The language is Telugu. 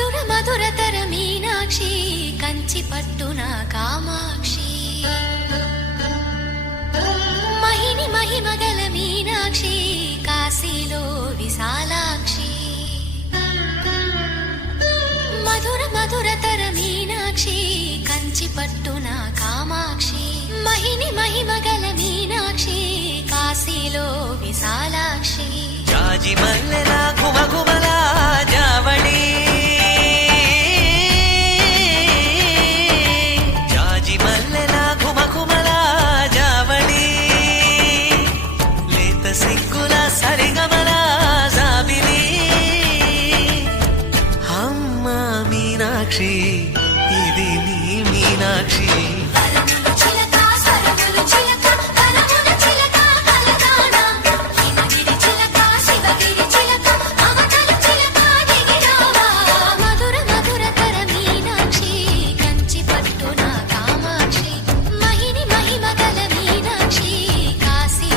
మధుర మధురతర మీనాక్షి కంచి పట్టున కామాక్షి మహిని మహిమగల మీనాక్షి కాశీలో విశాలాక్షి మధుర మధురతర మీనాక్షి కంచి పట్టున కామాక్షి మహిని మహిమగల మీనాక్షి కాశీలో విశాలాక్షి జాజి మల్లెల ఘుమఘుమల జావళి జాజి మల్లెల ఘుమఘుమల జావళి లేత సిగ్గుల సరిగమల జాబిలి అమ్మ మీనాక్షి ఇది నీ మీనాక్షి